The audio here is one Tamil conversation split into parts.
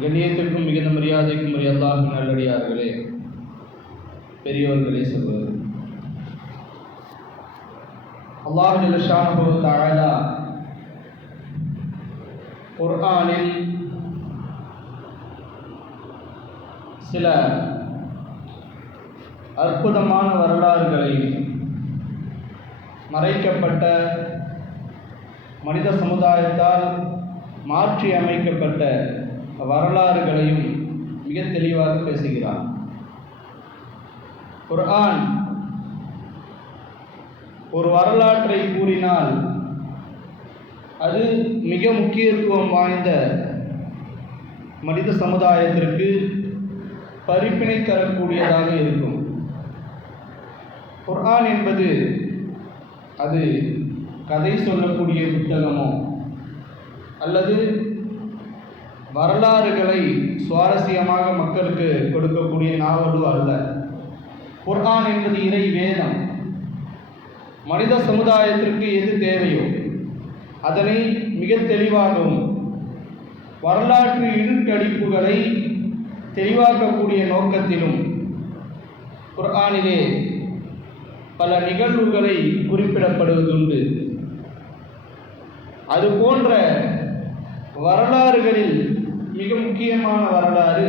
கண்ணியத்திற்கும் மிகுந்த மரியாதைக்கும் உரிய அல்லாஹின் நல்லடியார்களே பெரியோர்களே சொல்வது. அல்லாஹ் ஜல்லஷானு தஆலா குர்ஆனில் சில அற்புதமான வரலாறுகளை மறைக்கப்பட்ட மனித சமுதாயத்தால் மாற்றி அமைக்கப்பட்ட வரலாறுகளையும் மிக தெளிவாக பேசுகிறார். குர்ஆன் ஒரு வரலாற்றை கூறினால் அது மிக முக்கியத்துவம் வாய்ந்த மனித சமுதாயத்திற்கு பரிப்பினை தரக்கூடியதாக இருக்கும். குர்ஆன் என்பது அது கதை சொல்லக்கூடிய புத்தகமோ அல்லது வரலாறுகளை சுவாரஸ்யமாக மக்களுக்கு கொடுக்கக்கூடிய நாவலோ அல்ல. குர்ஆன் என்பது இறை வேதம். மனித சமுதாயத்திற்கு எது தேவையோ அதனை மிக தெளிவாகவும் வரலாற்று இழுக்கடிப்புகளை தெளிவாக்கக்கூடிய நோக்கத்திலும் குர்ஆனிலே பல நிகழ்வுகளை குறிப்பிடப்படுவதுண்டு. அது போன்ற வரலாறுகளில் மிக முக்கியமான வரலாறு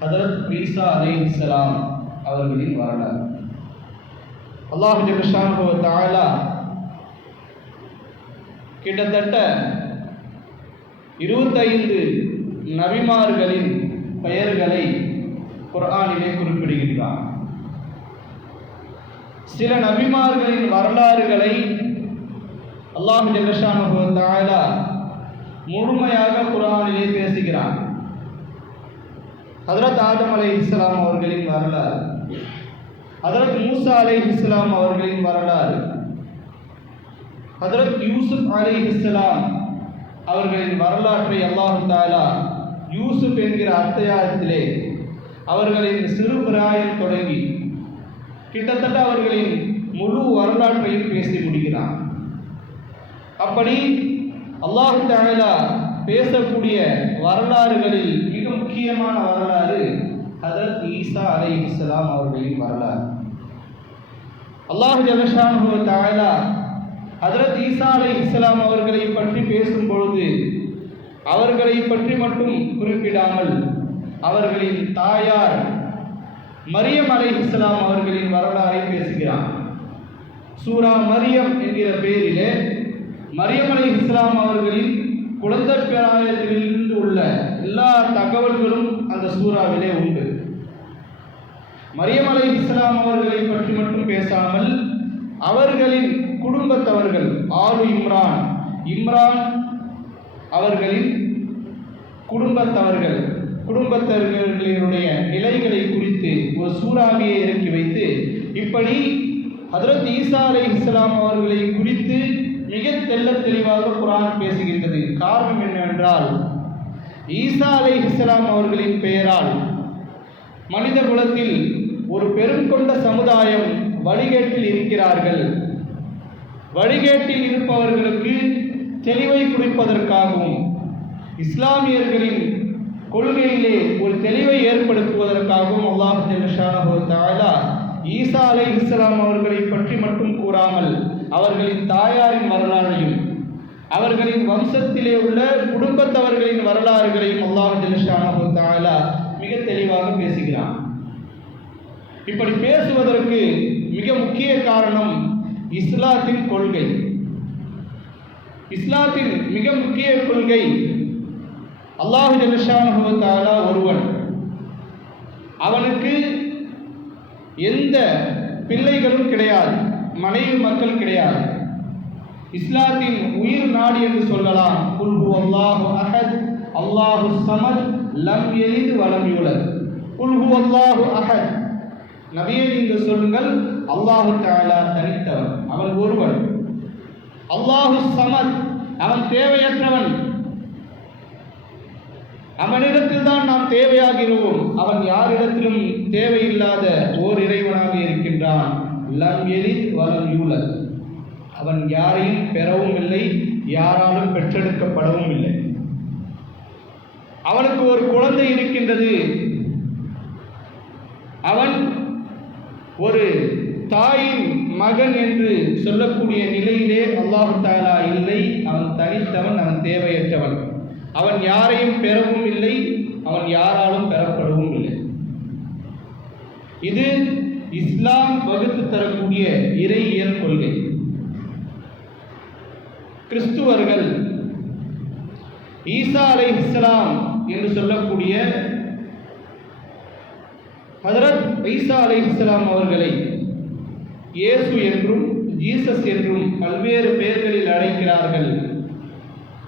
ஹதரத் ஈசா அலை இஸ்லாம் அவர்களின் வரலாறு. அல்லாஹு ஜல்ஷானு தாலா கிட்டத்தட்ட இருபத்தைந்து நபிமார்களின் பெயர்களை குர்ஆனிலே குறிப்பிடுகின்றார் சில நபிமார்களின் வரலாறுகளை அல்லாஹு ஜல்லஷானு தாலா முழுமையாக குரானிலே பேசுகிறான் ஹதரத் ஆதம் அலை இஸ்லாம் அவர்களின் வரலாறு. ஹதரத் மூசா அலை இஸ்லாம் அவர்களின் வரலாறு. ஹதரத் யூசுப் அலை இஸ்லாம் அவர்களின் வரலாற்றை அல்லாஹு தாலா யூசுப் என்கிற அத்தியாயத்திலே அவர்களின் சிறு பிராயம் தொடங்கி கிட்டத்தட்ட அவர்களின் முழு வரலாற்றையும் பேசி முடிகிறான் அப்படி அல்லாஹு தாலா பேசக்கூடிய வரலாறுகளில் மிக முக்கியமான வரலாறு ஹதரத் ஈசா அலை இஸ்லாம் அவர்களின் வரலாறு. அல்லாஹு ஜலஷானு தாயலா ஹதரத் ஈசா அலை இஸ்லாம் அவர்களை பற்றி பேசும் பொழுது அவர்களை பற்றி மட்டும் குறிப்பிடாமல் அவர்களின் தாயார் மரியம் அலை இஸ்லாம் அவர்களின் வரலாறை பேசுகிறான். சூரா மரியம் என்கிற பெயரிலே மரியமலை இஸ்லாம் அவர்களின் குழந்தை பிராயத்திலிருந்து உள்ள எல்லா தகவல்களும் அந்த சூறாவிலே உண்டு. மரியமலை இஸ்லாம் அவர்களை பற்றி மட்டும் பேசாமல் அவர்களின் குடும்பத்தவர்கள் ஆறு இம்ரான். இம்ரான் அவர்களின் குடும்பத்தவர்கள். குடும்பத்தவர்களினுடைய நிலைகளை குறித்து ஒரு சூறாவியை இறக்கி வைத்து இப்படி ஹதரத் ஈசா அலை இஸ்லாம் அவர்களை குறித்து மிக தெல்ல தெளிவாக குரான் பேசுகின்றது. காரணம் என்னவென்றால் ஈசா அலை இஸ்லாம் அவர்களின் பெயரால் மனித குலத்தில் ஒரு பெரும் கொண்ட சமுதாயம் வழிகேட்டில் இருக்கிறார்கள். வழிகேட்டில் இருப்பவர்களுக்கு தெளிவை குறிப்பதற்காகவும் இஸ்லாமியர்களின் கொள்கையிலே ஒரு தெளிவை ஏற்படுத்துவதற்காகவும் அல்லாஹ் ஈசா அலை இஸ்லாம் அவர்களை பற்றி மட்டும் கூறாமல் அவர்களின் தாயாரின் வரலாறையும் அவர்களின் வம்சத்திலே உள்ள குடும்பத்தவர்களின் வரலாறுகளையும் அல்லாஹு ஜல்லஷானஹு மிக தெளிவாக பேசுகிறான். இப்படி பேசுவதற்கு மிக முக்கிய காரணம் இஸ்லாத்தின் கொள்கை. இஸ்லாத்தின் மிக முக்கிய கொள்கை அல்லாஹு ஜல்லஷானஹு ஒருவன். அவனுக்கு எந்த பிள்ளைகளும் கிடையாது. மனைவி மக்கள் கிடையாது. இஸ்லாத்தின் உயிர் நாடு என்று சொல்லலாம். குல்ஹு அல்லாஹு அஹத் அல்லாஹு சமத் லம் எலிது வலம் யூலத். குல்ஹு அல்லாஹு அஹத். நபியே நீங்கள் சொல்லுங்கள் அல்லாஹு தாலா தனித்தவன் அவன் ஒருவன். அல்லாஹு சமத் அவன் தேவையற்றவன். அவனிடத்தில் தான் நாம் தேவையாகிறோம். அவன் யாரிடத்திலும் தேவையில்லாத ஓர் இறைவனாக இருக்கின்றான். லம் எலித் வலம் யூலத் அவன் யாரையும் பெறவும் இல்லை யாராலும் பெற்றெடுக்கப்படவும் இல்லை. அவனுக்கு ஒரு குழந்தை இருக்கின்றது. அவன் ஒரு தாயின் மகன் என்று சொல்லக்கூடிய நிலையிலே அல்லாஹு தாலா இல்லை. அவன் தனித்தவன் அவன் தேவையற்றவன். அவன் யாரையும் பெறவும் இல்லை அவன் யாராலும் பெறப்படவும் இல்லை. இது இஸ்லாம் வகுத்து தரக்கூடிய இறையியல் கொள்கை. கிறிஸ்துவர்கள் ஈசா அலை இஸ்லாம் என்று சொல்லக்கூடிய ஹதரத் ஈசா அலை இஸ்லாம் அவர்களை இயேசு என்றும் ஜீசஸ் என்றும் பல்வேறு பெயர்களில் அழைக்கிறார்கள்.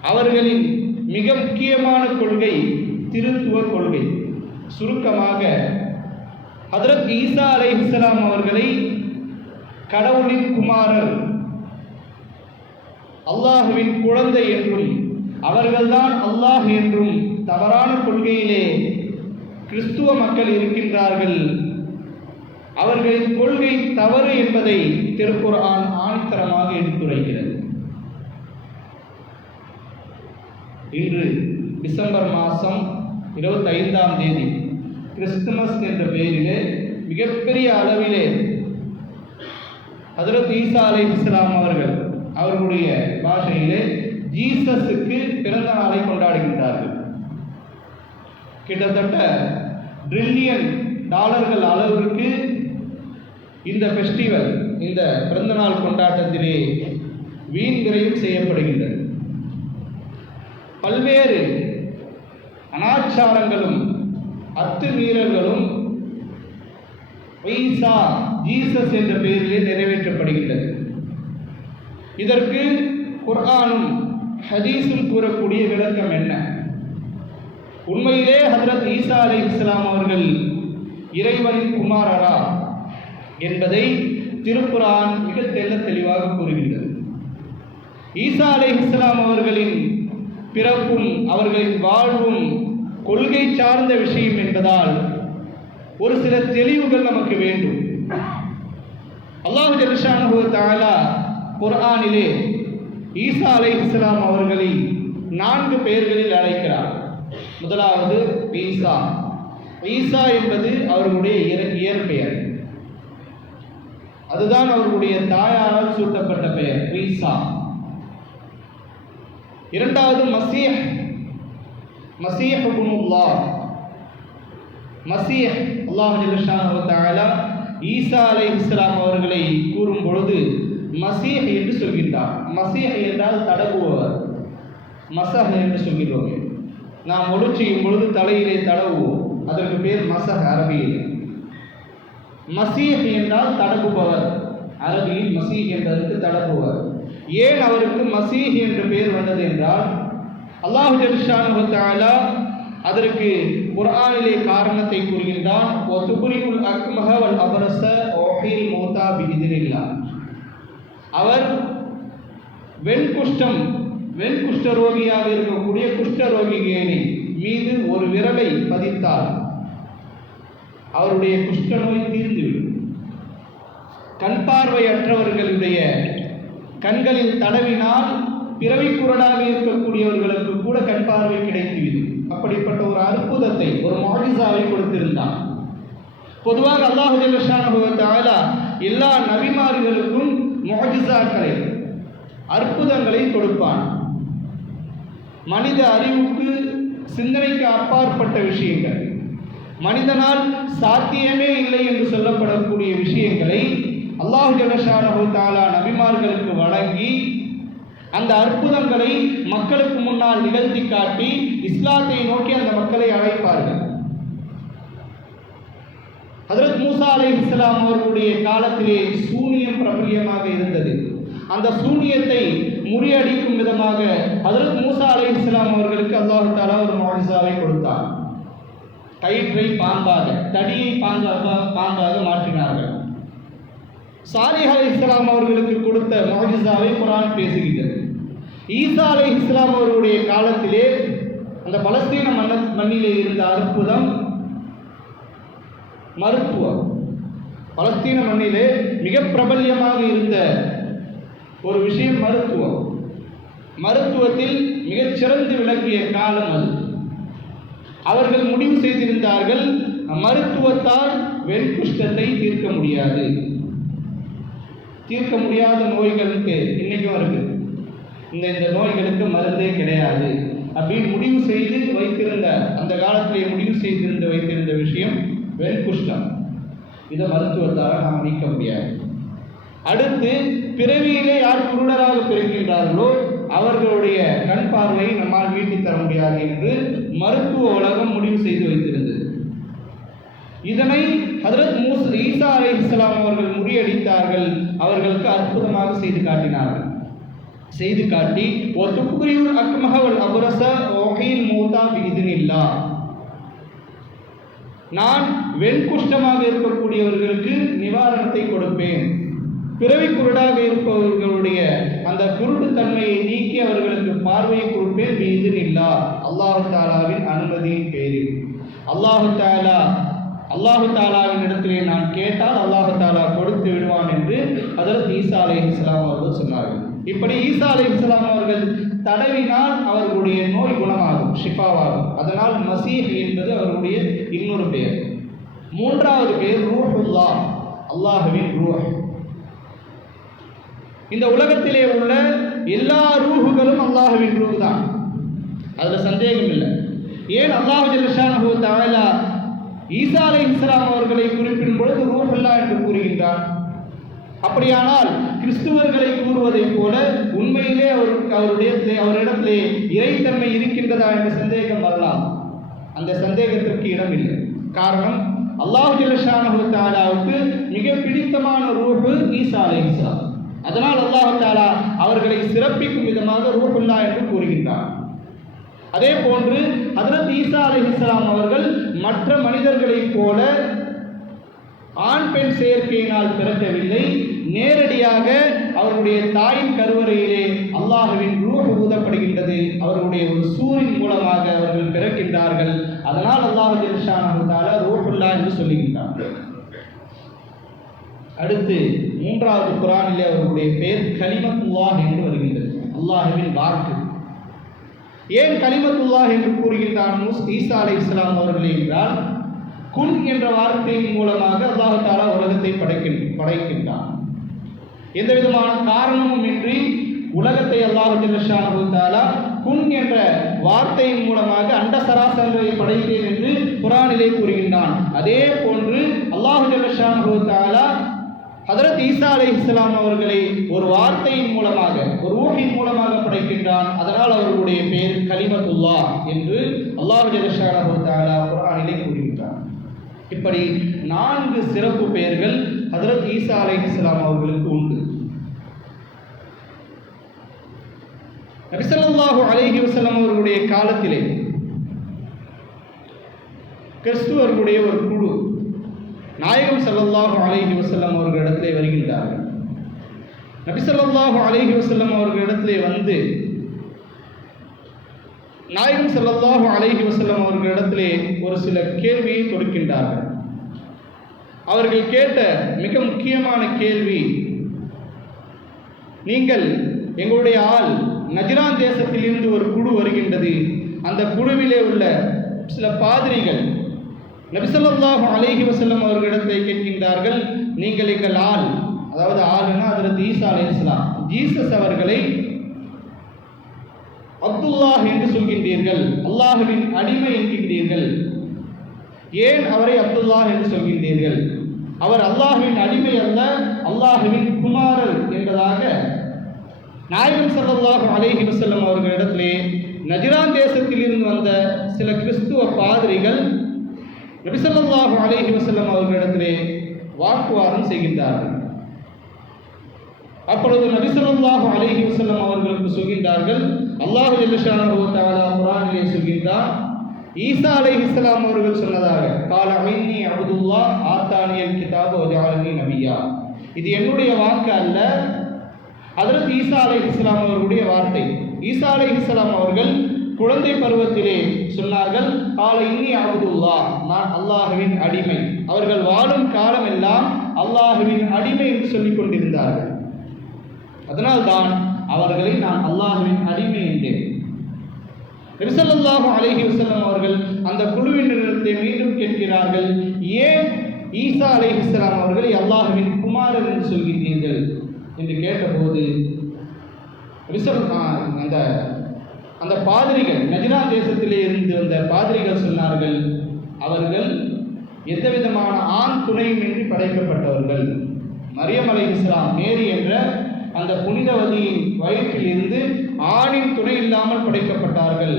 அவர்களின் மிக முக்கியமான கொள்கை திருத்துவ கொள்கை. சுருக்கமாக ஹதரத் ஈசா அலை இஸ்லாம் அவர்களை கடவுளின் குமாரர் அல்லாஹுவின் குழந்தை என்றும் அவர்கள்தான் அல்லாஹ் என்றும் தவறான கொள்கையிலே கிறிஸ்துவ மக்கள் இருக்கின்றார்கள். அவர்களின் கொள்கை தவறு என்பதை திருக்குர்ஆன் ஆணித்தரமாக எடுத்துரைக்கிறது. இன்று டிசம்பர் மாதம் இருபத்தைந்தாம் தேதி கிறிஸ்துமஸ் என்ற பெயரிலே மிகப்பெரிய அளவிலே அதில் ஈசா அலை இஸ்லாம் அவர்கள் அவர்களுடைய பாஷையிலே ஜீசஸுக்கு பிறந்த நாளை கொண்டாடுகின்றார்கள். கிட்டத்தட்ட ட்ரில்லியன் டாலர்கள் அளவிற்கு இந்த ஃபெஸ்டிவல் இந்த பிறந்தநாள் கொண்டாட்டத்திலே வீண் செய்யப்படுகின்றன செய்யப்படுகின்றது. பல்வேறு அனாச்சாரங்களும் அத்துமீறல்களும் ஈசா ஜீசஸ் என்ற பெயரிலே நிறைவேற்றப்படுகின்றது. இதற்கு குர்ஆனும் ஹதீஸும் கூறக்கூடிய விளக்கம் என்ன? உண்மையிலே ஹஜரத் ஈசா அலை இஸ்லாம் அவர்கள் இறைவனின் குமாரரா என்பதை திருக்குரான் மிக தெல்ல தெளிவாக கூறுகின்றது. ஈசா அலை இஸ்லாம் அவர்களின் பிறப்பும் அவர்களின் வாழ்வும் கொள்கை சார்ந்த விஷயம் என்பதால் ஒரு சில தெளிவுகள் நமக்கு வேண்டும். அல்லாஹு ஜலிஷானு தாலா குர்ஆனிலே ஈசா அலை இஸ்லாம் அவர்களை நான்கு பெயர்களில் அழைக்கிறார். முதலாவது ஈசா. ஈசா என்பது அவர்களுடைய இயற்பெயர். அதுதான் அவர்களுடைய தாயாரால் சூட்டப்பட்ட பெயர் ஈசா. இரண்டாவது மசீஹ். மசீஹுல்லா மசீஹ் அல்லாஹ் ஜல்லஷானஹு தஆலா ஈசா இஸ்லாம் அவர்களை கூறும் பொழுது மசீஹ் என்று சொல்கின்றார். மசீஹ் என்றால் தடவுவர் மசஹ் என்று சொல்கிறோம் நாம் ஒழு செய்யும் பொழுது தலையிலே தடவுவோம். அதற்கு பேர் மசஹ் அரபியில். மசீஹ் என்றால் தடவுபவர். அரபியில் மசீஹ் என்பதற்கு தடவுபவர். ஏன் அவருக்கு மசீஹ் என்ற பெயர் வந்தது என்றால் அல்லாஹு ஜல்ஷானு அதற்கு குரானிலே காரணத்தை கூறுகின்றான் ஒத்துபுரிகுல் அக்மஹ வல் அபரச ஓஹில் மோதா பிகிதிரில்லா அவர் வெண்குஷ்டம் வெண்குஷ்ட ரோகியாக இருக்கக்கூடிய குஷ்ட ரோகிகளின் மீது ஒரு விரலை பதித்தார். அவருடைய குஷ்ட நோய் தீர்ந்துவிடும். கண் பார்வையற்றவர்களுடைய கண்களில் தடவினால் பிறவி குரடாக இருக்கக்கூடியவர்களுக்கு கூட கிடைத்துவிடும் அப்படிப்பட்ட ஒரு அற்புதத்தை ஒரு மாஜிசாவை கொடுத்திருந்தான். பொதுவாக அல்லாஹு ஜல்லஷானஹு எல்லா நபிமார்களுக்கும் மொஹிசாக்களை அற்புதங்களை கொடுப்பான். மனித அறிவுக்கு சிந்தனைக்கு அப்பாற்பட்ட விஷயங்கள். மனிதனால் சாத்தியமே இல்லை என்று சொல்லப்படக்கூடிய விஷயங்களை அல்லாஹு ஜல்லஷானஹு தஆலா நபிமார்களுக்கு வழங்கி அந்த அற்புதங்களை மக்களுக்கு முன்னால் நிகழ்த்தி காட்டி இஸ்லாத்தை நோக்கி அந்த மக்களை அழைப்பார்கள். ஹதரத் மூசா அலை இஸ்லாம் அவர்களுடைய காலத்திலே சூனியம் பிரபல்யமாக இருந்தது. அந்த சூனியத்தை முறியடிக்கும் விதமாக ஹதரத் மூசா அலை இஸ்லாம் அவர்களுக்கு அல்லாஹு தாலா ஒரு மாஜிசாவை கொடுத்தார் கயிற்றை பாம்பாக தடியை பாங்காக பாம்பாக மாற்றினார்கள். சாலிஹ் அலை இஸ்லாம் அவர்களுக்கு கொடுத்த மாஜிசாவை குரான் பேசுகின்றது. ஈசா அலை இஸ்லாம் அவர்களுடைய காலத்திலே அந்த பலஸ்தீன மன்ன மண்ணிலே இருந்த அற்புதம் மருத்துவம் பலஸ்தீன மண்ணிலே மிக பிரபல்யமாக இருந்த ஒரு விஷயம் மருத்துவம். மருத்துவத்தில் மிகச் சிறந்து விளங்கிய காலம் அது. அவர்கள் முடிவு செய்திருந்தார்கள் மருத்துவத்தால் வெண்குஷ்டத்தை தீர்க்க முடியாது. தீர்க்க முடியாத நோய்களுக்கு இன்னைக்கும் இருக்குது இந்த இந்த நோய்களுக்கு மருந்தே கிடையாது. அப்படின்னு முடிவு செய்து வைத்திருந்த அந்த காலத்திலே முடிவு செய்திருந்த வைத்திருந்த விஷயம் வெண்குஷ்டம். இதை மருத்துவத்தால் நாம் நீக்க முடியாது. அடுத்து பிறவியிலே யார் குருடராக பிறக்கின்றார்களோ அவர்களுடைய கண் பார்வையை நம்மால் வீட்டி தர முடியாது என்று மருத்துவ உலகம் முடிவு செய்து வைத்திருந்தது. இதனை ஹதரத் மூஸ் ஈசா அலை இஸ்லாம் அவர்கள் முறியடித்தார்கள். அவர்களுக்கு அற்புதமாக செய்து காட்டினார்கள். செய்து காட்டி ஓ துக்குரியூர் அக்மஹவல் அபுரச ஓகையில் மூத்தா விதினில்லா நான் வெண்குஷ்டமாக இருக்கக்கூடியவர்களுக்கு நிவாரணத்தை கொடுப்பேன். பிறவி குருடாக இருப்பவர்களுடைய அந்த குருடு தன்மையை நீக்கி அவர்களுக்கு பார்வையை கொடுப்பேன். மீது இல்லா அல்லாஹு தாலாவின் அனுமதியின் பேரில். அல்லாஹு தாலா அல்லாஹு தாலாவின் இடத்திலே நான் கேட்டால் அல்லாஹு தாலா கொடுத்து விடுவான் என்று அதற்கு ஈசா அலை இஸ்லாம் அவர்கள் சொன்னார்கள். இப்படி ஈசா அலி இஸ்லாம் அவர்கள் தடவினால் அவர்களுடைய நோய் குணமாகும் ஷிஃபாவாகும். அதனால் மசீஹ் என்பது அவர்களுடைய இன்னொரு பெயர். மூன்றாவது பெயர் ரூஹுல்லா அல்லாஹுவின் ரூஹ். இந்த உலகத்திலே உள்ள எல்லா ரூஹுகளும் அல்லாஹுவின் ரூஹ் தான். அதில் சந்தேகம் இல்லை. ஏன் அல்லாஹு ஜல்லஷானஹு தஆலா ஈசா அலை இஸ்லாம் அவர்களை குறிப்பிடும் பொழுது ரூஹுல்லா என்று கூறுகின்றார் அப்படியானால் கிறிஸ்துவர்களை கூறுவதைப் போல உண்மையிலே அவருக்கு அவருடைய அவரிடத்திலே இறைத்தன்மை இருக்கின்றதா என்ற சந்தேகம் வரலாம். அந்த சந்தேகத்திற்கு இடம் இல்லை காரணம் அல்லாஹு ஜலஷானு தாலாவுக்கு மிக பிடித்தமான ரூபு ஈசா அலைஹிஸ்ஸலாம் அதனால் அல்லாஹு தாலா அவர்களை சிறப்பிக்கும் விதமாக ரூபுல்லா என்று கூறுகின்றார் அதே போன்று ஹதரத் ஈசா அலி இஸ்லாம் அவர்கள் மற்ற மனிதர்களைப் போல ஆண் பெண் சேர்க்கையினால் பிறக்கவில்லை. நேரடியாக அவருடைய தாயின் கருவறையிலே அல்லாஹுவின் ரூஹ் ஊதப்படுகின்றது. அவர்களுடைய ஒரு சூரின் மூலமாக அவர்கள் பிறக்கின்றார்கள். அதனால் அல்லாஹு ஜல்ஷானஹு ரூபுல்லா என்று சொல்லுகின்றார்கள் அடுத்து மூன்றாவது குரானிலே அவர்களுடைய பெயர் கலிமத்துல்லாஹ் என்று வருகின்றது. அல்லாஹுவின் வாக்கு. ஏன் கலிமத்துல்லாஹ் என்று கூறுகின்றான் மூஸ் ஈசா அலை இஸ்லாம் அவர்கள் என்றால் குன் என்ற வார்த்தையின் மூலமாக அல்லாஹாலா உலகத்தை படைக்கின் படைக்கின்றான். எந்த விதமான காரணமும் இன்றி உலகத்தை அல்லாஹாலா குன் என்ற வார்த்தையின் மூலமாக அண்ட சராசரங்களை படைத்தேன் என்று குரானிலே கூறுகின்றான். அதே போன்று அல்லாஹு ஜல்லஷானஹு ஹதரத் ஈசா அலை இஸ்லாம் அவர்களை ஒரு வார்த்தையின் மூலமாக ஒரு ஊகின் மூலமாக படைக்கின்றான். அதனால் அவர்களுடைய பெயர் கலிமத்துல்லா என்று அல்லாஹு ஜல்லஷானஹு குரானிலே கூறுகின்றான். இப்படி நான்கு சிறப்பு பெயர்கள் ஹதரத் ஈசா அலை இஸ்லாம் அவர்களுக்கு உண்டு. நபிசல்லாஹு அலைஹி வசலம் அவர்களுடைய காலத்திலே கிறிஸ்துவர்களுடைய ஒரு குழு நாயகம் ஸல்லல்லாஹு அலைஹி வசல்லம் அவர்களிடத்திலே வருகின்றார்கள். நபிசல்லாஹு அலைஹி வசல்லம் அவர்களிடத்திலே வந்து நாயகம் ஸல்லல்லாஹு அலைஹி வசல்லம் அவர்களிடத்திலே ஒரு சில கேள்வியை கொடுக்கின்றார்கள் அவர்கள் கேட்ட மிக முக்கியமான கேள்வி நீங்கள் எங்களுடைய ஆள் நஜ்ரான் தேசத்திலிருந்து ஒரு குழு வருகின்றது. அந்த குழுவிலே உள்ள சில பாதிரிகள் நபிசல்லாஹு அலேஹி வசல்லம் அவர்களிடத்தை கேட்கின்றார்கள் நீங்கள் எங்கள் ஆள். அதாவது ஆளுனா அதில் ஈசா அலே இஸ்லாம் ஜீசஸ் அவர்களை அப்துல்லாஹ் என்று சொல்கின்றீர்கள். அல்லாஹுவின் அடிமை என்கின்றீர்கள். ஏன் அவரை அப்துல்லாஹ் என்று சொல்கின்றீர்கள்? அவர் அல்லாஹுவின் அடிமை அல்ல அல்லாஹுவின் குமாரர் என்பதாக நாயகம் சல்லாஹு அலேஹி வசல்லம் அவர்களிடத்திலே நஜிரான் தேசத்திலிருந்து வந்த சில கிறிஸ்துவ பாதிரிகள் நபிசல்லாஹு அலேஹி வசல்லம் அவர்களிடத்திலே வாக்குவாதம் செய்கின்றார்கள். அப்பொழுது நபிசல்லாஹு அலேஹி வசல்லம் அவர்களுக்கு சொல்கின்றார்கள் அல்லாஹு ஜல்லஷானஹு தஆலா சொல்கின்றார் ஈசா அலைஹிஸ்ஸலாம் அவர்கள் சொன்னதாக கால ஐன்னி அபுதுல்லா ஆத்தானியல் கிதாப் வஜாலனி நபியா. இது என்னுடைய வாக்கு அல்ல. அதற்கு ஈசா அலைஹிஸ்ஸலாம் அவர்களுடைய வார்த்தை. ஈசா அலைஹிஸ்ஸலாம் அவர்கள் குழந்தை பருவத்திலே சொன்னார்கள் கால இன்னி அபுதுல்லா நான் அல்லாஹுவின் அடிமை. அவர்கள் வாழும் காலம் எல்லாம் அல்லாஹுவின் அடிமை என்று சொல்லிக் கொண்டிருந்தார்கள். அதனால்தான் அவர்களை நான் அல்லாஹுவின் அடிமை என்றேன். ரிசல்லாஹு அலஹி வஸல்லம் அவர்கள் அந்த குழுவினரிடத்தை மீண்டும் கேட்கிறார்கள். ஏன் ஈசா அலைஹிஸ்ஸலாம் அவர்களை அல்லாஹுவின் குமாரர் என்று சொல்கிறீர்கள்? என்று கேட்டபோது ரிசல் அந்த அந்த பாதிரிகள் நஜினா தேசத்திலே இருந்து வந்த பாதிரிகள் சொன்னார்கள் அவர்கள் எந்த விதமான ஆண் துணையுமின்றி படைக்கப்பட்டவர்கள். மரியம் அலை இஸ்லாம் மேரி என்ற அந்த புனிதவதியின் வயிற்றிலிருந்து ஆணின் துணை இல்லாமல் படைக்கப்பட்டார்கள்.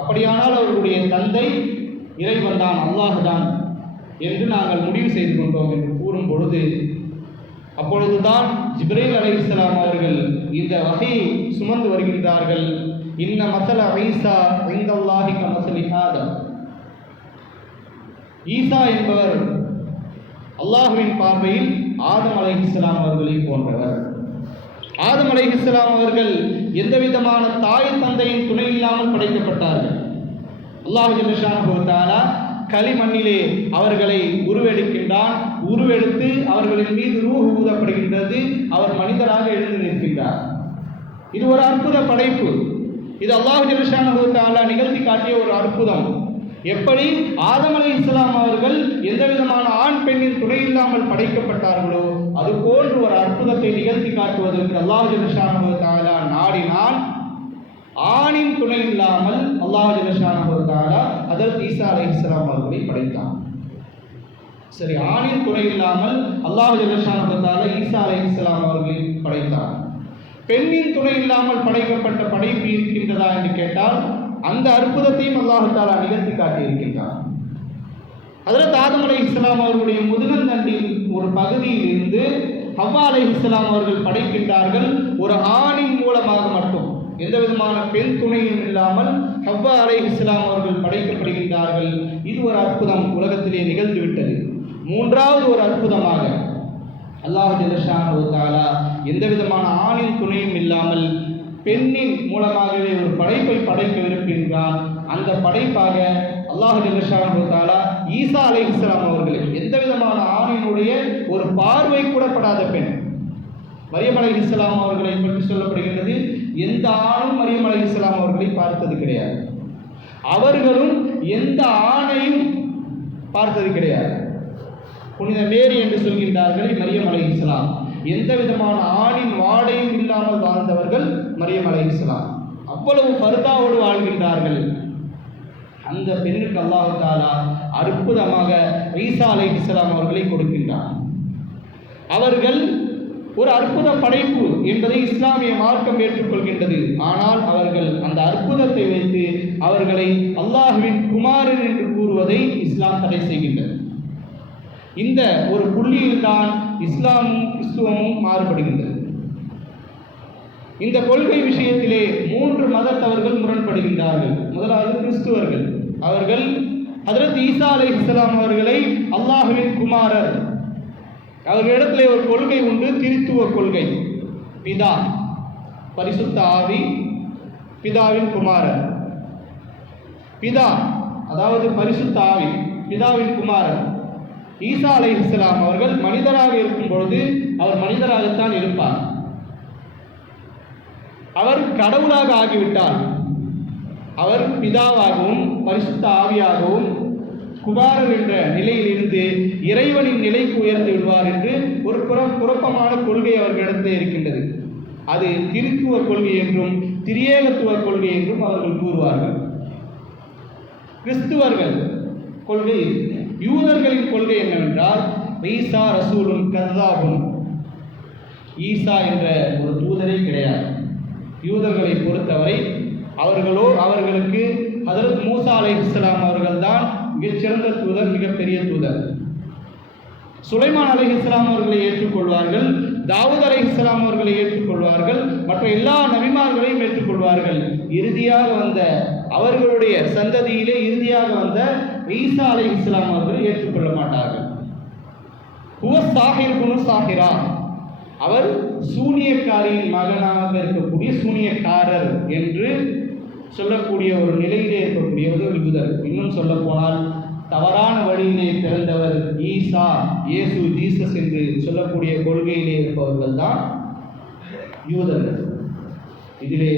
அப்படியானால் அவர்களுடைய தந்தை இறைவன் தான் அல்லாஹ் தான் என்று நாங்கள் முடிவு செய்து கொண்டோம் என்று கூறும் பொழுது அப்பொழுதுதான் ஜிப்ரீல் இஸ்லாம் அவர்கள் இந்த வகையை சுமந்து வருகின்றார்கள். இன்ன மசல ஐசா ஐந்தல்லாஹி கமசலி ஆதம். ஈசா என்பவர் அல்லாஹுவின் பார்வையில் ஆதம் அலைஹிஸ்ஸலாம் அவர்களை போன்றவர். ஆதம் அலைஹிஸ்ஸலாம் அவர்கள் எந்த விதமான தாய் தந்தையின் துணை இல்லாமல் படைக்கப்பட்டார்கள். அல்லாஹ் ஜல்லஷானஹு களிமண்ணிலே அவர்களை உருவெடுக்கின்றான். உருவெடுத்து அவர்களின் மீது ரூஹ் ஊதப்படுகின்றது. அவர் மனிதராக எழுந்து நிற்கின்றார் இது ஒரு அற்புத படைப்பு. இது அல்லாஹு ஜல்லஷானஹு தஆலா நிகழ்த்தி காட்டிய ஒரு அற்புதம். எப்படி ஆதம் அலி இஸ்லாம் அவர்கள் எந்த விதமான ஆண் பெண்ணின் துணை இல்லாமல் படைக்கப்பட்டார்களோ அது போன்று ஒரு அற்புதத்தை நிகழ்த்தி காட்டுவதற்கு அல்லாஹ் ஜல்லஷானஹு நாடினால் ஆணின் துணை இல்லாமல் அல்லாஹ் ஜல்லஷானஹு அதற்கு ஈசா அலைஹிஸ்ஸலாம் அவர்களை படைத்தான். சரி ஆணின் துணை இல்லாமல் அல்லாஹ் ஜல்லஷானஹு ஈசா அலை இஸ்லாம் அவர்களை படைத்தான். பெண்ணின் துணை இல்லாமல் படைக்கப்பட்ட படைப்பு இருக்கின்றதா என்று கேட்டால் அந்த அற்புதத்தையும் அல்லாஹு தாலா நிகழ்த்தி காட்டியிருக்கின்றான். அதில் ஆதம் அலை இஸ்லாம் அவர்களுடைய முதுகந்தண்டின் ஒரு பகுதியில் இருந்து ஹவ்வா அலை இஸ்லாம் அவர்கள் படைக்கின்றார்கள். ஒரு ஆணின் மூலமாக மட்டும். எந்த விதமான பெண் துணையும் இல்லாமல் ஹவ்வா அலை இஸ்லாம் அவர்கள் படைக்கப்படுகின்றார்கள். இது ஒரு அற்புதம். உலகத்திலே நிகழ்ந்துவிட்டது மூன்றாவது ஒரு அற்புதமாக அல்லாஹ் ஜல்லஷானு எந்த விதமான ஆணின் துணையும் இல்லாமல் பெண்ணின் மூலமாகவே ஒரு படைப்பை படைக்க விரும்புகின்றான் அந்த படைப்பாக அல்லாஹ் தாலா ஈசா அலை இஸ்லாம் அவர்களுக்கு எந்த விதமான ஆணினுடைய ஒரு பார்வை கூட படாத பெண். மரியம் அலை இஸ்லாம் அவர்களை பற்றி சொல்லப்படுகின்றது எந்த ஆணும் மரியம் அலை இஸ்லாம் அவர்களை பார்த்தது கிடையாது. அவர்களும் எந்த ஆணையும் பார்த்தது கிடையாது. புனித மேரி என்று சொல்கின்றார்கள் மரியம் அலை இஸ்லாம் எந்த விதமான ஆணின் வாடையும் இல்லாமல் வாழ்ந்தவர்கள் மரியம் அலை இஸ்லாம் அவ்வளவு பருதாவோடு வாழ்கின்றார்கள். அந்த பெண்ணுக்கு அல்லாஹு தாலா அற்புதமாக ஈசா அலை இஸ்லாம் அவர்களை கொடுக்கின்றார் அவர்கள் ஒரு அற்புத படைப்பு என்பதை இஸ்லாமிய மார்க்கம் ஏற்றுக்கொள்கின்றது. ஆனால் அவர்கள் அந்த அற்புதத்தை வைத்து அவர்களை அல்லாஹுவின் குமாரன் என்று கூறுவதை இஸ்லாம் தடை செய்கின்றது. இந்த ஒரு புள்ளியில்தான் இஸ்லாமும் கிறிஸ்துவமும் மாறுபடுகின்றது. இந்த கொள்கை விஷயத்திலே மூன்று மதத்தவர்கள் முரண்படுகின்றார்கள். முதலாவது கிறிஸ்துவர்கள். அவர்கள் ஹதரத் ஈசா அலை இஸ்லாம் அவர்களை அல்லாஹுவின் குமாரர். அவர்களிடத்தில் ஒரு கொள்கை உண்டு திருத்துவ கொள்கை. பிதா பரிசுத்த ஆவி பிதாவின் குமாரர். பிதா அதாவது பரிசுத்த ஆவி பிதாவின் குமாரர். ஈசா அலை இஸ்லாம் அவர்கள் மனிதராக இருக்கும் பொழுது அவர் மனிதராகத்தான் இருப்பார். அவர் கடவுளாக ஆகிவிட்டார். அவர் பிதாவாகவும் பரிசுத்த ஆவியாகவும் குமாரர் என்ற நிலையிலிருந்து இறைவனின் நிலைக்கு உயர்ந்து விடுவார் என்று ஒரு குற குழப்பமான கொள்கை அவர்களிடத்தில் இருக்கின்றது. அது திருத்துவ கொள்கை என்றும் திரியேகத்துவ கொள்கை என்றும் அவர்கள் கூறுவார்கள். கிறிஸ்துவர்கள் கொள்கை யூதர்களின் கொள்கை என்னவென்றால் ஈசா ரசூலும் கர்தாவும் ஈசா என்ற ஒரு தூதரே கிடையாது. யூதர்களை பொறுத்தவரை அவர்களோ அவர்களுக்கு ஹதரத் மூசா அலை இஸ்லாம் அவர்கள்தான் மிகச்சிறந்த தூதர் மிகப்பெரிய தூதர். சுலைமான் அலை இஸ்லாம் அவர்களை ஏற்றுக்கொள்வார்கள் தாவூத் அலை இஸ்லாம் அவர்களை ஏற்றுக்கொள்வார்கள் மற்ற எல்லா நபிமார்களையும் ஏற்றுக்கொள்வார்கள். இறுதியாக வந்த அவர்களுடைய சந்ததியிலே இறுதியாக வந்த ஈசா அலை இஸ்லாம் அவர்கள் ஏற்றுக்கொள்ள மாட்டார்கள் ஹுவ சாஹிர் குனு சாஹிரா. அவர் சூனியக்காரியின் மகனாக இருக்கக்கூடிய சூனியக்காரர் என்று சொல்லக்கூடிய ஒரு நிலையிலே இருக்கக்கூடிய யூதர். இன்னும் சொல்ல போனால் தவறான வழியிலே பிறந்தவர் ஈசா இயேசு ஜீசஸ் என்று சொல்லக்கூடிய கொள்கையிலே இருப்பவர்கள் தான் யூதர்கள். இதிலே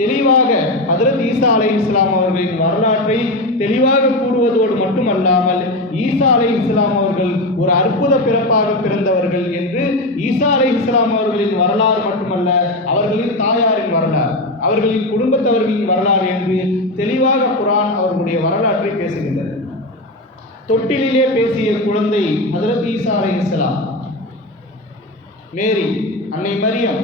தெளிவாக அதரத் ஈசா அலை இஸ்லாம் அவர்களின் வரலாற்றை தெளிவாக கூறுவதோடு மட்டுமல்லாமல் ஈசா அலை இஸ்லாம் அவர்கள் ஒரு அற்புத பிறப்பாக பிறந்தவர்கள் என்று ஈசா அலை இஸ்லாம் அவர்களின் வரலாறு மட்டுமல்ல அவர்களின் தாயாரின் வரலாறு. அவர்களின் குடும்பத்தவர்களின் வரலாறு என்று தெளிவாக குரான் அவர்களுடைய வரலாற்றை பேசுகின்றது. தொட்டிலே பேசிய குழந்தை ஹதரத் ஈசா அலை இஸ்லாம் மேரி அன்னை மரியம்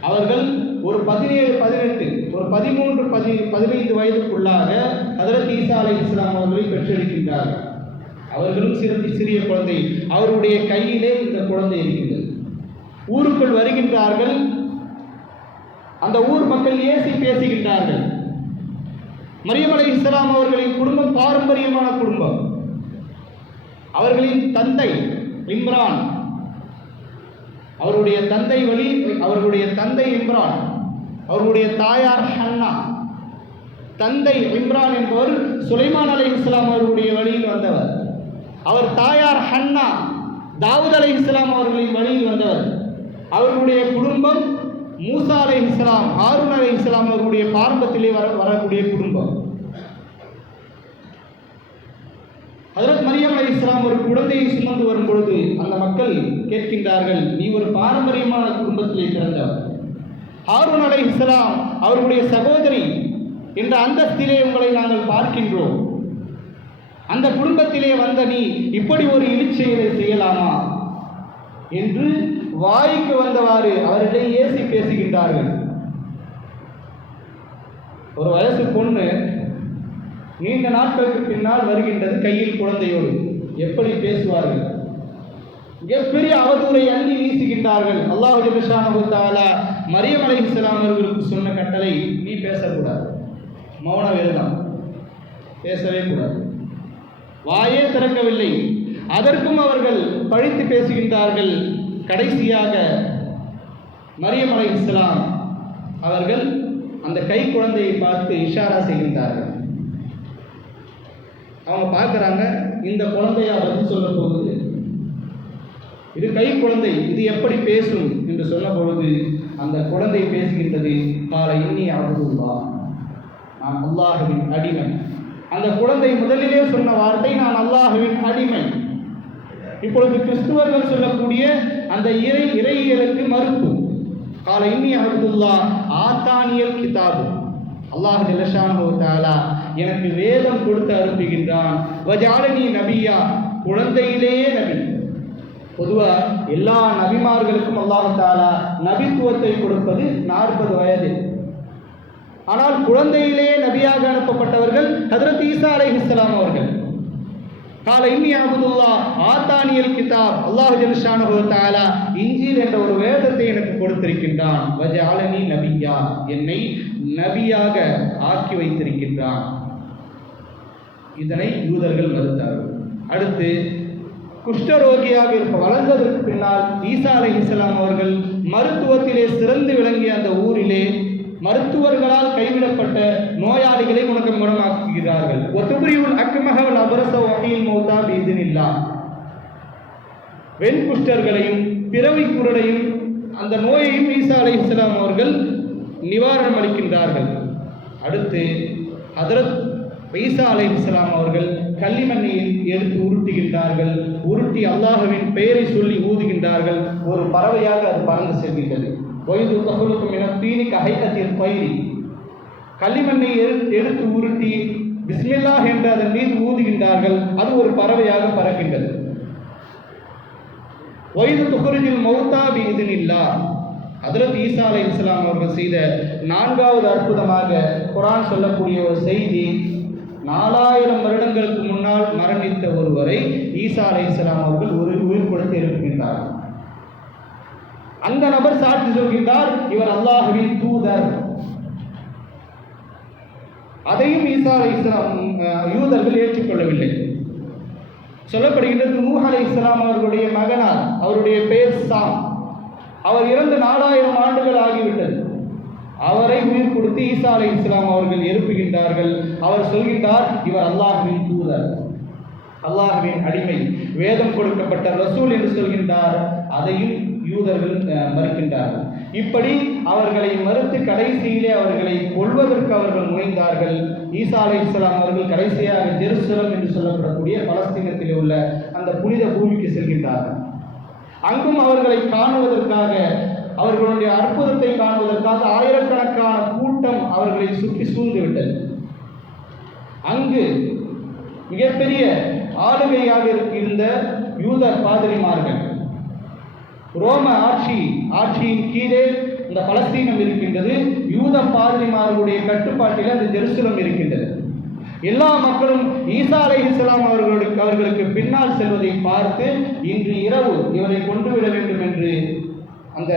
அவர்கள் ஒரு பதினேழு பதினெட்டு ஒரு பதிமூன்று பதி பதினைந்து வயதுக்குள்ளாக ஹதரத் ஈசா அலை இஸ்லாம் அவர்களை பெற்றெடுக்கின்றார்கள் அவர்களும் சிறந்த சிறிய குழந்தை. அவருடைய கையிலே இந்த குழந்தை இருக்கின்றது. ஊருக்குள் வருகின்றார்கள். அந்த ஊர் மக்கள் ஏசி பேசுகின்றார்கள். மரியம் அலை இஸ்லாம் அவர்களின் குடும்பம் பாரம்பரியமான குடும்பம். அவர்களின் தந்தை இம்ரான். அவருடைய தந்தை வழி அவர்களுடைய தந்தை இம்ரான். அவருடைய தாயார் ஹன்னா. தந்தை இம்ரான் என்பவர் சுலைமான் அலை இஸ்லாம் அவர்களுடைய வழியில் வந்தவர். அவர் தாயார் ஹன்னா தாவூத் அலை இஸ்லாம் அவர்களின் வழியில் வந்தவர். அவர்களுடைய குடும்பம் மூசா அலை இஸ்லாம் ஹாரூன் அலை இஸ்லாம் அவர்களுடைய பாரம்பத்திலே வர வரக்கூடிய குடும்பம். ஹதரத் மரியம் அலை இஸ்லாம் ஒரு குழந்தையை சுமந்து வரும் பொழுது அந்த மக்கள் கேட்கின்றார்கள் நீ ஒரு பாரம்பரியமான குடும்பத்திலே பிறந்தவர் ஹாரூன் அலை இஸ்லாம் அவர்களுடைய சகோதரி என்ற அந்தஸ்திலே உங்களை நாங்கள் பார்க்கின்றோம். அந்த குடும்பத்திலே வந்த நீ இப்படி ஒரு இழிச்செயலை செய்யலாமா? என்று வாய்க்கு வந்தவாறு அவர்களை ஏசி பேசுகின்றார்கள். ஒரு வயசு பொண்ணு நீண்ட நாட்களுக்கு பின்னால் வருகின்றது கையில் குழந்தையோடு. எப்படி பேசுவார்கள்? மிகப்பெரிய அவதூரை அள்ளி வீசுகின்றார்கள். அல்லாஹு ஜபிஷானு மரியம் அலை இஸ்லாம் அவர்களுக்கு சொன்ன கட்டளை நீ பேசக்கூடாது. மௌன வேறுதான் பேசவே கூடாது. வாயே திறக்கவில்லை. அதற்கும் அவர்கள் பழித்து பேசுகின்றார்கள். கடைசியாக மரியமலை இஸ்லாம் அவர்கள் அந்த கை குழந்தையை பார்த்து இஷாரா செய்கின்றார்கள். அவங்க பார்க்குறாங்க இந்த குழந்தையா பதில் சொல்ல போகுது இது கை குழந்தை இது எப்படி பேசும் என்று சொன்ன பொழுது அந்த குழந்தை பேசுகின்றது கால இன்னி அபுதுல்லா நான் அல்லாஹுவின் அடிமை. அந்த குழந்தை முதலிலே சொன்ன வார்த்தை நான் அல்லாஹுவின் அடிமை. இப்பொழுது கிறிஸ்துவர்கள் சொல்லக்கூடிய அந்த இறை இறையியலுக்கு மறுப்பு. கால இன்னி அப்துல்லா ஆத்தானியல் கிதாபு அல்லாஹ் ஜலஷானு எனக்கு வேதம் கொடுத்து அனுப்புகின்றான். வஜாலனி நபியா குழந்தையிலேயே நபி. பொதுவாக எல்லா நபிமார்களுக்கும் அல்லாஹாலா நபித்துவத்தை கொடுப்பது நாற்பது வயது. ஆனால் குழந்தையிலேயே நபியாக அனுப்பப்பட்டவர்கள் ஹதரத் ஈசா அலைஹிஸ்ஸலாம் அவர்கள். கால இன்னி அபுதுல்லா ஆத்தானியல் கிதாப் அல்லாஹ் ஜல்ஷானு தாலா இஞ்சில் என்ற ஒரு வேதத்தை எனக்கு கொடுத்திருக்கின்றான். வஜாலனி நபியா என்னை நபியாக ஆக்கி வைத்திருக்கின்றான். இதனை யூதர்கள் மறுத்தார்கள். அடுத்து குஷ்டரோகியாக இருப்ப வளர்ந்ததற்கு பின்னால் ஈசா அலை இஸ்லாம் அவர்கள் மருத்துவத்திலே சிறந்து விளங்கிய அந்த ஊரிலே மருத்துவர்களால் கைவிடப்பட்ட நோயாளிகளை உனக்கு குணமாக்குகிறார்கள். ஒத்துபுரியுள் அக்கமகவல் அபரச வகையில் மௌத்தா பீதினில்லா வெண்குஷ்டர்களையும் பிறவி குரலையும் அந்த நோயையும் ஈசா அலை இஸ்லாம் அவர்கள் நிவாரணம் அளிக்கின்றார்கள். அடுத்து ஹதரத் ஈசா அலை இஸ்லாம் அவர்கள் கள்ளிமண்ணை எடுத்து உருட்டுகின்றார்கள். உருட்டி அல்லாஹுவின் பெயரை சொல்லி ஊதுகின்றார்கள். ஒரு பறவையாக அது பறந்து செல்கின்றது. வயது தகுலுக்கும் என தீனி கஹைக்கத்தின் பயிரி. களிமண்ணை எடுத்து உருட்டி பிஸ்மில்லாஹ் என்று அதன் மீது ஊதுகின்றார்கள். அது ஒரு பறவையாக பறக்கின்றது. வயது துகுரிஜில் மௌத்தா பீதினில்லா ஹதரத் ஈசா அலை இஸ்லாம் அவர்கள் செய்த நான்காவது அற்புதமாக குரான் சொல்லக்கூடிய ஒரு செய்தி நாலாயிரம் வருடங்களுக்கு முன்னால் மரணித்த ஒருவரை ஈசா அலை இஸ்லாம் அவர்கள் ஒரு உயிர் கொடுத்து எழுப்புகின்றார் அந்த நபர் சாட்சி சொல்கின்றார் இவர் அல்லாஹுவின் தூதர். அதையும் ஈசா இஸ்லாம் யூதர்கள் ஏற்றுக்கொள்ளவில்லை. சொல்லப்படுகின்றது நூஹ் அலை இஸ்லாம் அவர்களுடைய மகனார் அவருடைய பெயர் சாம். அவர் இறந்து நாலாயிரம் ஆண்டுகள் ஆகிவிட்டது. அவரை உயிர் கொடுத்து ஈசா அலை இஸ்லாம் அவர்கள் எழுப்புகின்றார்கள். அவர் சொல்கின்றார் இவர் அல்லாஹ்வின் தூதர். அல்லாஹுவின் அடிமை. வேதம் கொடுக்கப்பட்ட ரசூல் என்று சொல்கின்றார். அதையும் யூதர்கள் மறுக்கின்றார்கள். இப்படி அவர்களை மறுத்து கடைசியிலே அவர்களை கொல்வதற்கு அவர்கள் முனைந்தார்கள். ஈசா அலை இஸ்லாம் அவர்கள் கடைசியாக ஜெருசலம் என்று சொல்லப்படக்கூடிய பலஸ்தீனத்தில் உள்ள அந்த புனித பூமிக்கு செல்கின்றார்கள். அங்கும் அவர்களை காணுவதற்காக அவர்களுடைய அற்புதத்தை காணுவதற்காக ஆயிரக்கணக்கான கூட்டம் அவர்களை சுற்றி சூழ்ந்து விட்டது அங்கு மிகப்பெரிய ஆளுகையாக இருந்த யூத பாதிரிமார்கள் ரோம ஆட்சி ஆட்சியின் கீழே இந்த பலஸ்தீனம் இருக்கின்றது. யூத பாதிரிமார்களுடைய கட்டுப்பாட்டில் அந்த ஜெருசலம் இருக்கின்றது. எல்லா மக்களும் ஈசா அலை இஸ்லாம் அவர்களுக்கு அவர்களுக்கு பின்னால் செல்வதை பார்த்து இன்று இரவு இவரை கொண்டுவிட வேண்டும் என்று அந்த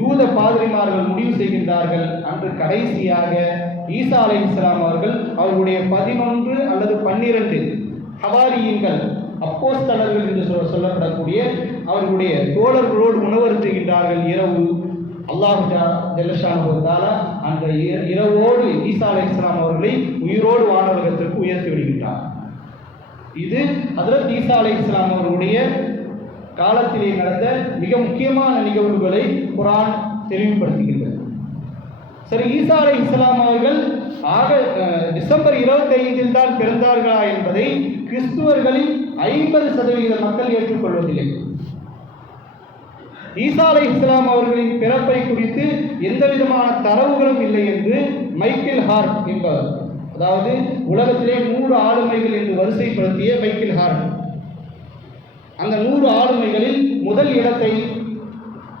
யூத பாதிரிமார்கள் முடிவு செய்கின்றார்கள். அன்று கடைசியாக ஈசா அலை இஸ்லாம் அவர்கள் அவர்களுடைய பதினொன்று அல்லது பன்னிரண்டு ஹவாரியின்கள் அப்போஸ்தலர்கள் என்று சொல்ல சொல்லப்படக்கூடிய அவர்களுடைய தோழர்களோடு உணவருத்துகின்றார்கள் இரவு. அல்லாஹ் ஜல்லஷானுவதால அந்த இர- இரவோடு ஈசா அலை இஸ்லாம் அவர்களை உயிரோடு வானவர்கத்திற்கு உயர்த்தி விடுகின்றார். இது ஹதரத் ஈசா அலை இஸ்லாம் அவர்களுடைய காலத்திலே நடந்த மிக முக்கியமான நிகழ்வுகளை குரான் தெளிவுபடுத்துகின்றது. சரி ஈசா அலை இஸ்லாம் அவர்கள் ஆக டிசம்பர் இருபத்தைந்தில் தான் பிறந்தார்களா என்பதை கிறிஸ்துவர்களின் ஐம்பது சதவிகித மக்கள் ஏற்றுக்கொள்வதில்லை. ஈசா அலை இஸ்லாம் அவர்களின் பிறப்பை குறித்து எந்த விதமான தரவுகளும் இல்லை என்று மைக்கேல் ஹார்ட் என்பவர். அதாவது உலகத்திலே நூறு ஆளுமைகள் என்று வரிசைப்படுத்திய மைக்கேல் ஹார்ட் அந்த நூறு ஆளுமைகளில் முதல் இடத்தை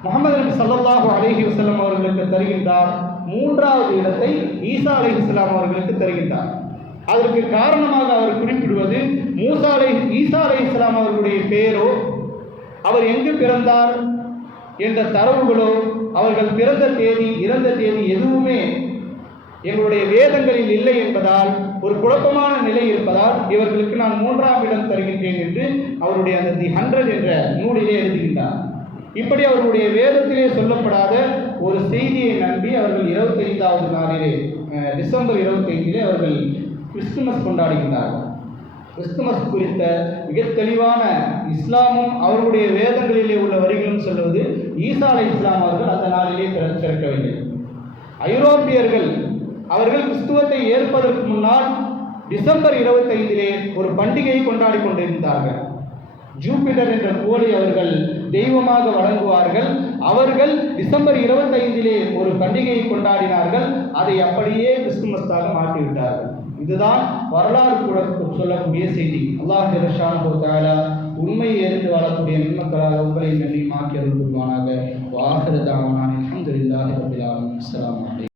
முகமது நபி சல்லாஹூ அலஹி வஸல்லம் அவர்களுக்கு தருகின்றார். மூன்றாவது இடத்தை ஈசா அலை இஸ்லாம் அவர்களுக்கு தருகின்றார். அதற்கு காரணமாக அவர் குறிப்பிடுவது மூசா அலை ஈசா அலை இஸ்லாம் அவர்களுடைய பெயரோ அவர் எங்கு பிறந்தார்? என்ற தரவுகளோ அவர்கள் பிறந்த தேதி இறந்த தேதி எதுவுமே எங்களுடைய வேதங்களில் இல்லை என்பதால் ஒரு குழப்பமான நிலை இருப்பதால் இவர்களுக்கு நான் மூன்றாம் இடம் தருகின்றேன் என்று அவருடைய அந்த தி ஹண்ட்ரட் என்ற நூலிலே எழுதுகின்றார். இப்படி அவருடைய வேதத்திலே சொல்லப்படாத ஒரு செய்தியை நம்பி அவர்கள் இருபத்தைந்தாவது நாளிலே டிசம்பர் இருபத்தைந்திலே அவர்கள் கிறிஸ்துமஸ் கொண்டாடுகின்றார்கள். கிறிஸ்துமஸ் குறித்த மிக தெளிவான இஸ்லாமும் அவர்களுடைய வேதங்களிலே உள்ள வரிகளும் சொல்வது ஈசா அலை இஸ்லாம் அவர்கள் அந்த நாளிலே பிற- பிறக்கவில்லை ஐரோப்பியர்கள் அவர்கள் கிறிஸ்துவத்தை ஏற்பதற்கு முன்னால் டிசம்பர் இருபத்தைந்திலே ஒரு பண்டிகையை கொண்டாடி கொண்டிருந்தார்கள். ஜூபிட்டர் என்ற கோளை அவர்கள் தெய்வமாக வழங்குவார்கள். அவர்கள் டிசம்பர் இருபத்தைந்திலே ஒரு பண்டிகையை கொண்டாடினார்கள். அதை அப்படியே கிறிஸ்துமஸாக மாற்றிவிட்டார்கள். இதுதான் வரலாறு கூட சொல்லக்கூடிய செய்தி. அல்லாஹ் ஜெரஷான் பொறுத்தாலா உண்மையை எரிந்து வாழக்கூடிய நன்மக்களாக உங்களை நன்றி மாற்றி அருள் வாகர தாவனான் அலமதுல்லாஹி ரபில் ஆலமீன். அஸ்ஸலாமு அலைக்கும்.